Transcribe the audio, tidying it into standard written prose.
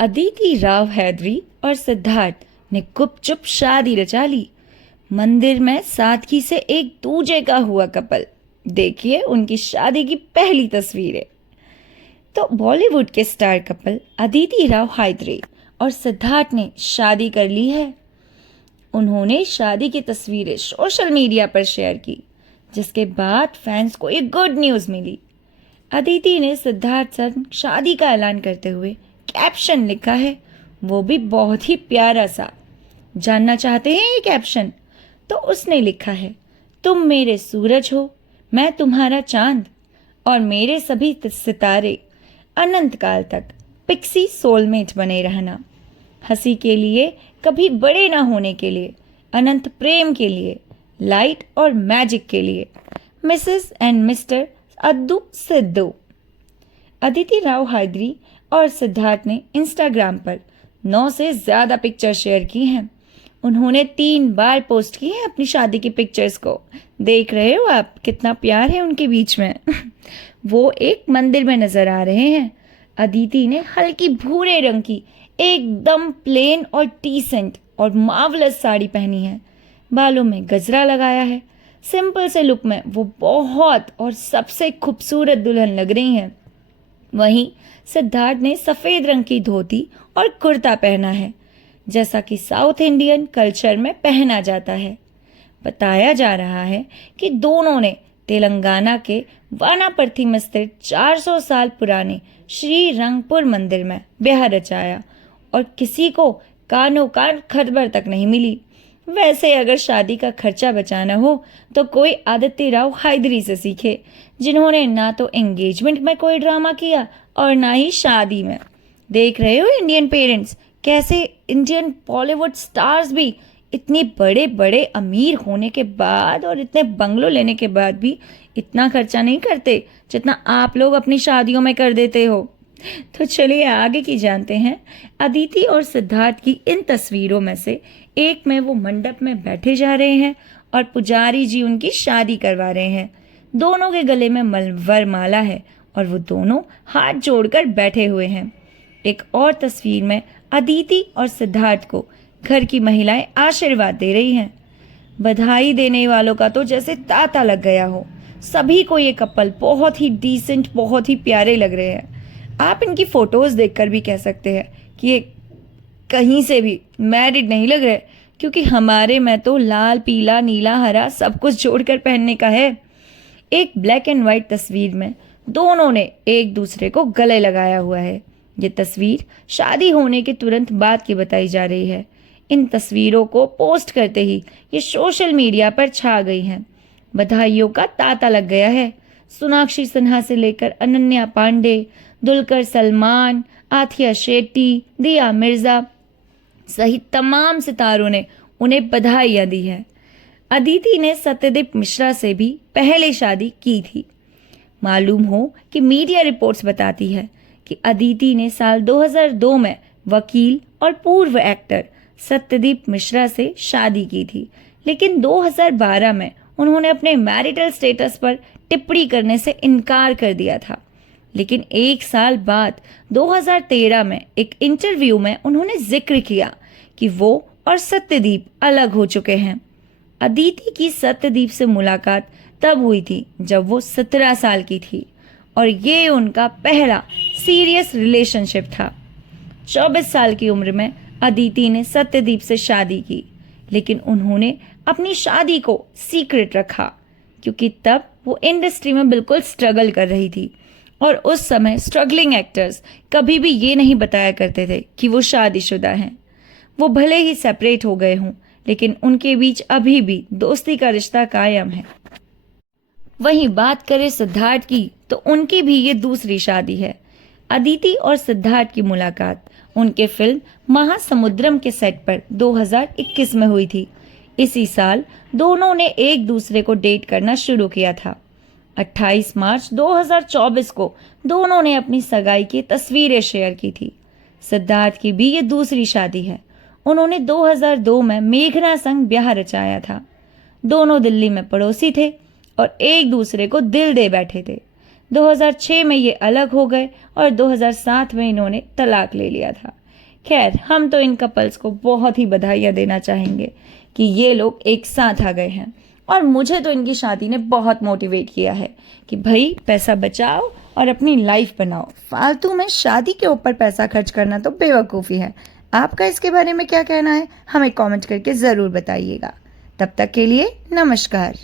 अदिति राव हैदरी और सिद्धार्थ ने गुपचुप शादी रचा ली। मंदिर में सादगी से एक दूजे का हुआ कपल। देखिए उनकी शादी की पहली तस्वीरें। तो बॉलीवुड के स्टार कपल अदिति राव हैदरी और सिद्धार्थ ने शादी कर ली है। उन्होंने शादी की तस्वीरें सोशल मीडिया पर शेयर की, जिसके बाद फैंस को एक गुड न्यूज़ मिली। अदिति ने सिद्धार्थ संग शादी का ऐलान करते हुए कैप्शन लिखा है, वो भी बहुत ही प्यारा सा। जानना चाहते हैं ये कैप्शन? तो उसने लिखा है, तुम मेरे सूरज हो, मैं तुम्हारा चांद, और मेरे सभी सितारे अनंत काल तक पिक्सी सोलमेट बने रहना। हंसी के लिए, कभी बड़े ना होने के लिए, अनंत प्रेम के लिए, लाइट और मैजिक के लिए, मिसेस एंड मिस्टर अद्दू सिद्धू। अदिति राव हैदरी और सिद्धार्थ ने इंस्टाग्राम पर 9 से ज़्यादा पिक्चर शेयर की हैं। उन्होंने 3 बार पोस्ट की है अपनी शादी की पिक्चर्स को। देख रहे हो आप कितना प्यार है उनके बीच में। वो एक मंदिर में नजर आ रहे हैं। अदिति ने हल्की भूरे रंग की एकदम प्लेन और डिसेंट और मार्वलस साड़ी पहनी है। बालों में गजरा लगाया है। सिंपल से लुक में वो बहुत और सबसे खूबसूरत दुल्हन लग रही हैं। वहीं सिद्धार्थ ने सफ़ेद रंग की धोती और कुर्ता पहना है, जैसा कि साउथ इंडियन कल्चर में पहना जाता है। बताया जा रहा है कि दोनों ने तेलंगाना के वानापर्ती में स्थित 400 साल पुराने श्री रंगपुर मंदिर में ब्याह रचाया और किसी को कानो कान खबर तक नहीं मिली। वैसे अगर शादी का खर्चा बचाना हो तो कोई आदित्य राव हैदरी से सीखे, जिन्होंने ना तो एंगेजमेंट में कोई ड्रामा किया और ना ही शादी में। देख रहे हो इंडियन पेरेंट्स, कैसे इंडियन बॉलीवुड स्टार्स भी इतने बड़े बड़े अमीर होने के बाद और इतने बंगलो लेने के बाद भी इतना खर्चा नहीं करते जितना आप लोग अपनी शादियों में कर देते हो। तो चलिए आगे की जानते हैं। अदिति और सिद्धार्थ की इन तस्वीरों में से एक में वो मंडप में बैठे जा रहे हैं और पुजारी जी उनकी शादी करवा रहे हैं। दोनों के गले में वरमाला है और वो दोनों हाथ जोड़कर बैठे हुए हैं। एक और तस्वीर में अदिति और सिद्धार्थ को घर की महिलाएं आशीर्वाद दे रही हैं। बधाई देने वालों का तो जैसे तांता लग गया हो। सभी को ये कपल बहुत ही डिसेंट, बहुत ही प्यारे लग रहे हैं। आप इनकी फोटोज देखकर भी कह सकते हैं कि ये कहीं से भी मैरिड नहीं लग रहे, क्योंकि हमारे में तो लाल, पीला, नीला, हरा सब कुछ जोड़कर पहनने का है। एक ब्लैक एंड व्हाइट तस्वीर में दोनों ने एक दूसरे को गले लगाया हुआ है। ये तस्वीर शादी होने के तुरंत बाद की बताई जा रही है। इन तस्वीरों को पोस्ट करते ही ये सोशल मीडिया पर छा गई हैं। बधाइयों का तांता लग गया है। सोनाक्षी सिन्हा से लेकर अनन्या पांडे, दुलकर सलमान, आथिया शेट्टी, दिया मिर्जा सहित तमाम सितारों ने उन्हें बधाइयां दी है। अदिति ने सत्यदीप मिश्रा से भी पहले शादी की थी। मालूम हो कि मीडिया रिपोर्ट्स बताती है कि अदिति ने साल 2002 में वकील और पूर्व एक्टर सत्यदीप मिश्रा से शादी की थी, लेकिन 2012 में उन्होंने अपने मैरिटल स्टेटस पर टिप्पणी करने से इनकार कर दिया था। लेकिन एक साल बाद 2013 में एक इंटरव्यू में उन्होंने जिक्र किया कि वो और सत्यदीप अलग हो चुके हैं। अदिति की सत्यदीप से मुलाकात तब हुई थी जब वो 17 साल की थी और ये उनका पहला सीरियस रिलेशनशिप था। 24 साल की उम्र में अदिति ने सत्यदीप से शादी की, लेकिन उन्होंने अपनी शादी को सीक्रेट रखा, क्योंकि तब वो इंडस्ट्री में बिल्कुल स्ट्रगल कर रही थी और उस समय स्ट्रगलिंग एक्टर्स कभी भी ये नहीं बताया करते थे कि वो शादीशुदा हैं। वो भले ही सेपरेट हो गए हों, लेकिन उनके बीच अभी भी दोस्ती का रिश्ता कायम है। वहीं बात करें सिद्धार्थ की, तो उनकी भी ये दूसरी शादी है। अदिति और सिद्धार्थ की मुलाकात उनके फिल्म महासमुद्रम के सेट पर 2021 में हुई थी। इसी साल दोनों ने एक दूसरे को डेट करना शुरू किया था। 28 मार्च 2024 को दोनों ने अपनी सगाई की तस्वीरें शेयर की थी। सिद्धार्थ की भी ये दूसरी शादी है। उन्होंने 2002 में मेघना संग ब्याह रचाया था। दोनों दिल्ली में पड़ोसी थे और एक दूसरे को दिल दे बैठे थे। 2006 में ये अलग हो गए और 2007 में इन्होंने तलाक ले लिया था। खैर, हम तो इन कपल्स को बहुत ही बधाइयाँ देना चाहेंगे कि ये लोग एक साथ आ गए हैं। और मुझे तो इनकी शादी ने बहुत मोटिवेट किया है कि भाई पैसा बचाओ और अपनी लाइफ बनाओ। फालतू में शादी के ऊपर पैसा खर्च करना तो बेवकूफ़ी है। आपका इसके बारे में क्या कहना है, हमें कमेंट करके ज़रूर बताइएगा। तब तक के लिए नमस्कार।